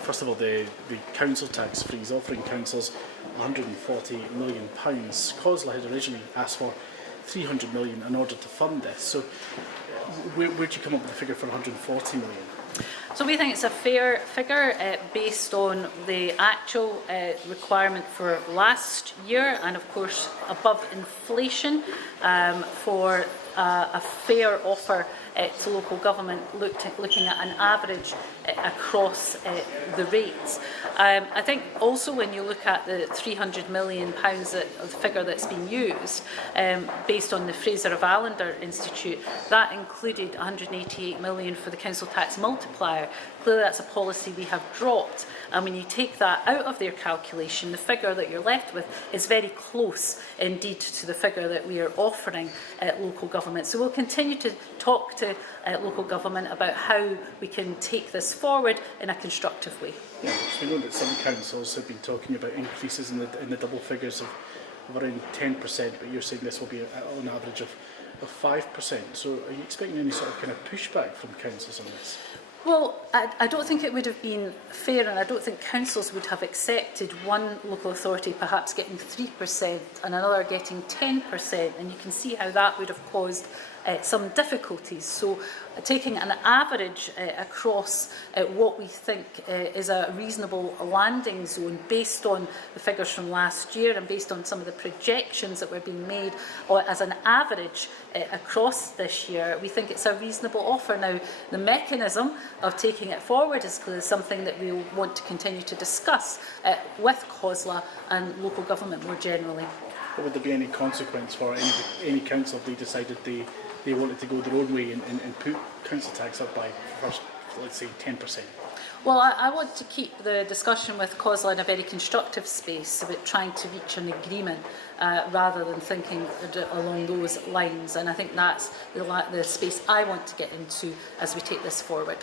first of all, the council tax freeze, offering councils £140 million. COSLA had originally asked for £300 million in order to fund this. So where'd you come up with the figure for £140 million? So we think it's a fair figure based on the actual requirement for last year, and of course above inflation, for a fair offer to local government, looking at an average across the rates. I think also when you look at the £300 million the figure that's been used, based on the Fraser of Allender Institute, that included £188 million for the council tax multiplier. Clearly that's a policy we have dropped, and when you take that out of their calculation, the figure that you're left with is very close indeed to the figure that we are offering at local government. So we'll continue to talk to local government about how we can take this forward in a constructive way. Yeah, we know that some councils have been talking about increases in the double figures of around 10%, but you're saying this will be on average of 5%. So are you expecting any sort of kind of pushback from councils on this? Well, I don't think it would have been fair, and I don't think councils would have accepted one local authority perhaps getting 3% and another getting 10%, and you can see how that would have caused some difficulties. So taking an average across what we think is a reasonable landing zone based on the figures from last year and based on some of the projections that were being made, or as an average across this year, we think it's a reasonable offer. Now, the mechanism of taking it forward is clearly something that we want to continue to discuss with COSLA and local government more generally. But would there be any consequence for any council if they decided they wanted to go their own way and put council tax up by, first, let's say, 10%? Well, I want to keep the discussion with COSLA in a very constructive space about trying to reach an agreement rather than thinking along those lines. And I think that's the space I want to get into as we take this forward.